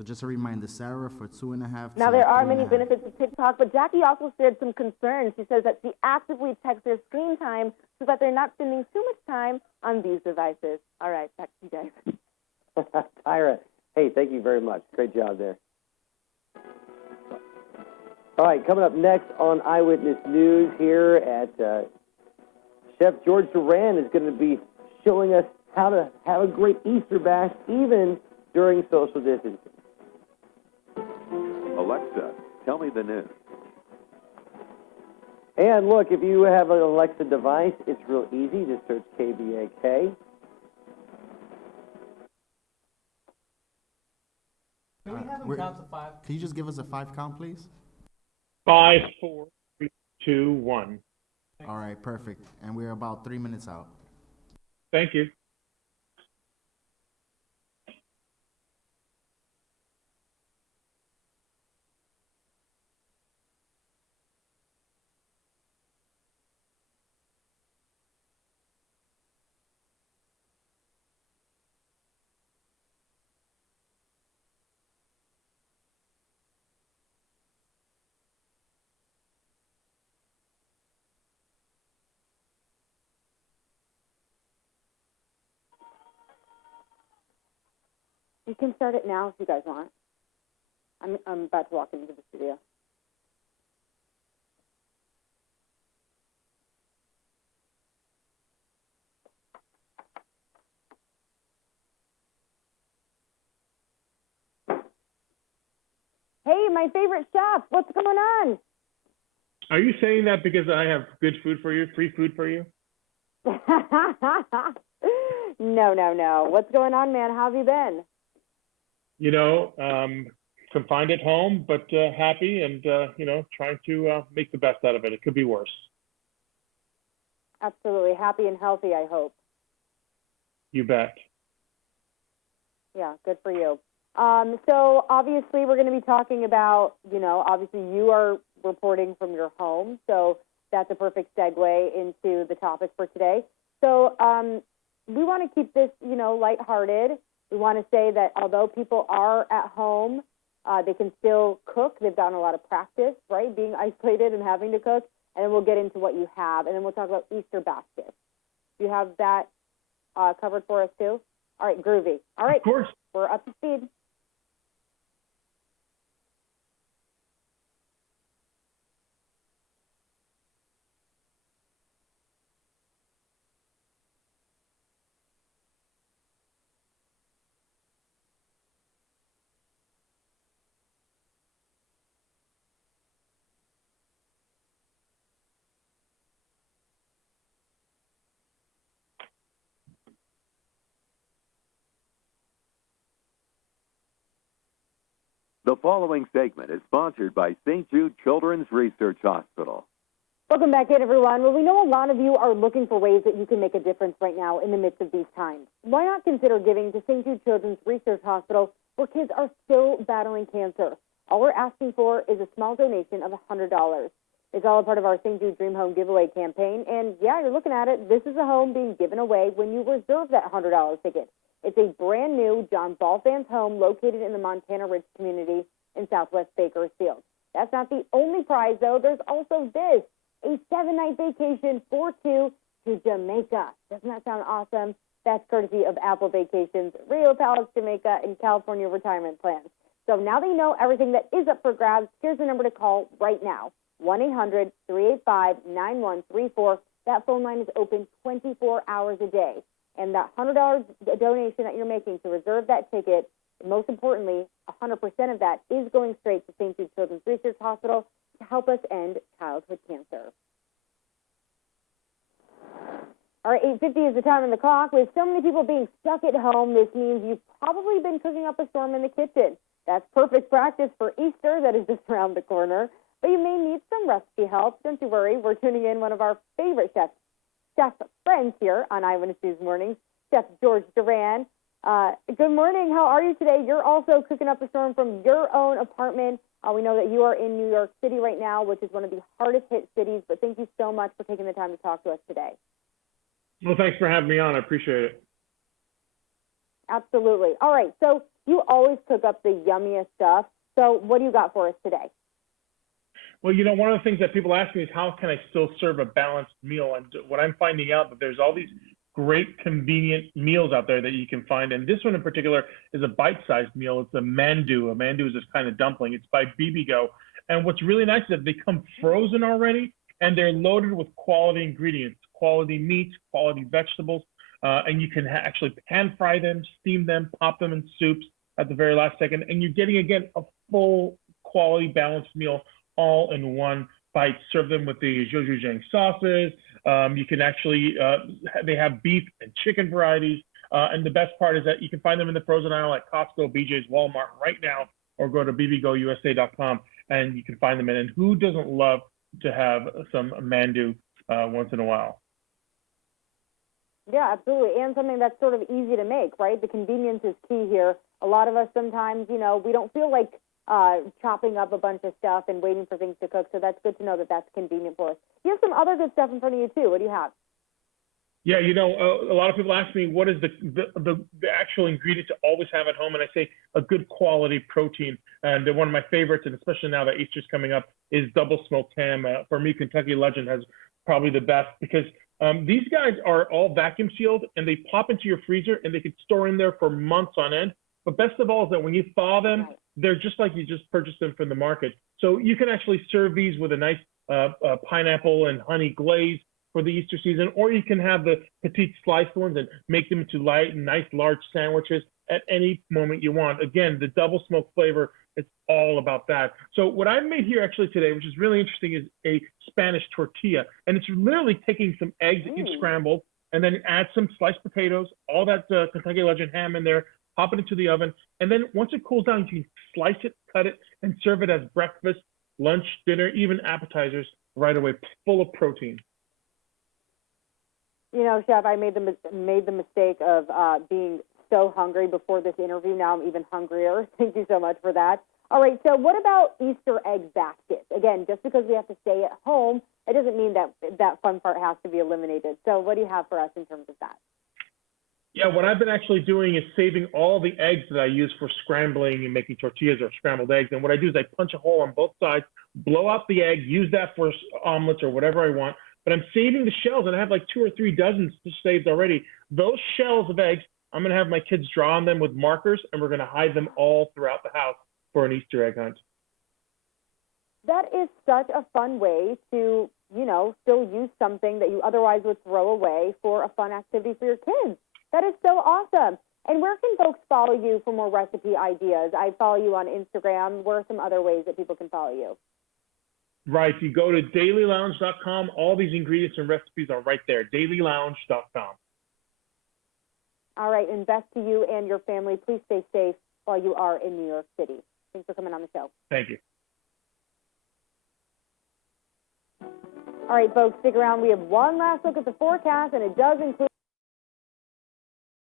So just a reminder, Sarah, for 2.5 Now, to there are many 3.5. benefits of TikTok, but Jackie also shared some concerns. She says that she actively checks their screen time so that they're not spending too much time on these devices. All right, back to you guys. Tyra, hey, thank you very much. Great job there. All right, coming up next on Eyewitness News here at Chef George Duran is going to be showing us how to have a great Easter bash even during social distancing. Alexa, tell me the news. And look, if you have an Alexa device, it's real easy. Just search KBAK. Can we have him Wait. count to 5? Can you just give us a 5 count, please? 5, 4, 3, 2, 1. All right, perfect. And we're about 3 minutes out. Thank you. You can start it now if you guys want. I'm about to walk into the studio. Hey, my favorite chef, what's going on? Are you saying that because I have good food for you, free food for you? No. What's going on, man? How have you been? You know, confined at home, but happy and, trying to make the best out of it. It could be worse. Absolutely. Happy and healthy, I hope. You bet. Yeah, good for you. So obviously we're going to be talking about, obviously you are reporting from your home, so that's a perfect segue into the topic for today. So we want to keep this, lighthearted. We want to say that although people are at home, they can still cook. They've gotten a lot of practice, right, being isolated and having to cook. And then we'll get into what you have, and then we'll talk about Easter baskets. Do you have that covered for us too? All right, groovy. All right, Of course. we're up to speed. The following segment is sponsored by St. Jude Children's Research Hospital. Welcome back in, everyone. Well, we know a lot of you are looking for ways that you can make a difference right now in the midst of these times. Why not consider giving to St. Jude Children's Research Hospital, where kids are still battling cancer? All we're asking for is a small donation of $100. It's all a part of our St. Jude Dream Home giveaway campaign. And yeah, you're looking at it. This is a home being given away when you reserve that $100 ticket. It's a brand new John Balfan's home located in the Montana Ridge community in southwest Bakersfield. That's not the only prize, though. There's also this, a 7-night vacation for 2 to Jamaica. Doesn't that sound awesome? That's courtesy of Apple Vacations, Rio Palace, Jamaica, and California Retirement Plans. So now they know everything that is up for grabs. Here's the number to call right now, 1-800-385-9134. That phone line is open 24 hours a day. And that $100 donation that you're making to reserve that ticket, most importantly, 100% of that is going straight to St. Jude Children's Research Hospital to help us end childhood cancer. All right, 8:50 is the time on the clock. With so many people being stuck at home, this means you've probably been cooking up a storm in the kitchen. That's perfect practice for Easter that is just around the corner. But you may need some recipe help. Don't you worry. We're tuning in one of our favorite chef friends here on Eyewitness News Mornings, Chef George Duran. Good morning. How are you today? You're also cooking up a storm from your own apartment. We know that you are in New York City right now, which is one of the hardest hit cities. But thank you so much for taking the time to talk to us today. Well, thanks for having me on. I appreciate it. Absolutely. All right. So You always cook up the yummiest stuff. So what do you got for us today? Well, one of the things that people ask me is how can I still serve a balanced meal? And what I'm finding out that there's all these great convenient meals out there that you can find. And this one in particular is a bite-sized meal. It's a mandu. A mandu is this kind of dumpling. It's by BBGO. And what's really nice is that they come frozen already, and they're loaded with quality ingredients, quality meats, quality vegetables. And you can actually pan fry them, steam them, pop them in soups at the very last second. And you're getting, again, a full quality balanced meal all in one bite. Serve them with the gochujang sauces. You can actually, they have beef and chicken varieties. And the best part is that you can find them in the frozen aisle at Costco, BJ's, Walmart right now, or go to bbgousa.com and you can find them in. And who doesn't love to have some mandu once in a while? Yeah, absolutely. And something that's sort of easy to make, right? The convenience is key here. A lot of us sometimes, we don't feel like chopping up a bunch of stuff and waiting for things to cook. So that's good to know that that's convenient for us. You have some other good stuff in front of you, too. What do you have? Yeah, a lot of people ask me what is the actual ingredient to always have at home, and I say a good quality protein. And one of my favorites, and especially now that Easter's coming up, is double smoked ham. For me, Kentucky Legend has probably the best because these guys are all vacuum sealed and they pop into your freezer and they could store in there for months on end. But best of all is that when you thaw them, they're just like you just purchased them from the market. So you can actually serve these with a nice pineapple and honey glaze for the Easter season, or you can have the petite sliced ones and make them into light and nice large sandwiches at any moment you want. Again, the double smoke flavor, it's all about that. So what I've made here actually today, which is really interesting, is a Spanish tortilla. And it's literally taking some eggs that you've scrambled and then add some sliced potatoes, all that Kentucky Legend ham in there, pop it into the oven. And then once it cools down, you can slice it, cut it, and serve it as breakfast, lunch, dinner, even appetizers right away, full of protein. Chef, I made the mistake of being so hungry before this interview. Now I'm even hungrier. Thank you so much for that. All right, so what about Easter egg baskets? Again, just because we have to stay at home, it doesn't mean that fun part has to be eliminated. So what do you have for us in terms of that? Yeah, what I've been actually doing is saving all the eggs that I use for scrambling and making tortillas or scrambled eggs. And what I do is I punch a hole on both sides, blow out the egg, use that for omelets or whatever I want. But I'm saving the shells, and I have like 2 or 3 dozens saved already. Those shells of eggs, I'm going to have my kids draw on them with markers, and we're going to hide them all throughout the house for an Easter egg hunt. That is such a fun way to, still use something that you otherwise would throw away for a fun activity for your kids. That is so awesome. And where can folks follow you for more recipe ideas? I follow you on Instagram. Where are some other ways that people can follow you? Right. You go to dailylounge.com. All these ingredients and recipes are right there, dailylounge.com. All right. And best to you and your family. Please stay safe while you are in New York City. Thanks for coming on the show. Thank you. All right, folks, stick around. We have one last look at the forecast, and it does include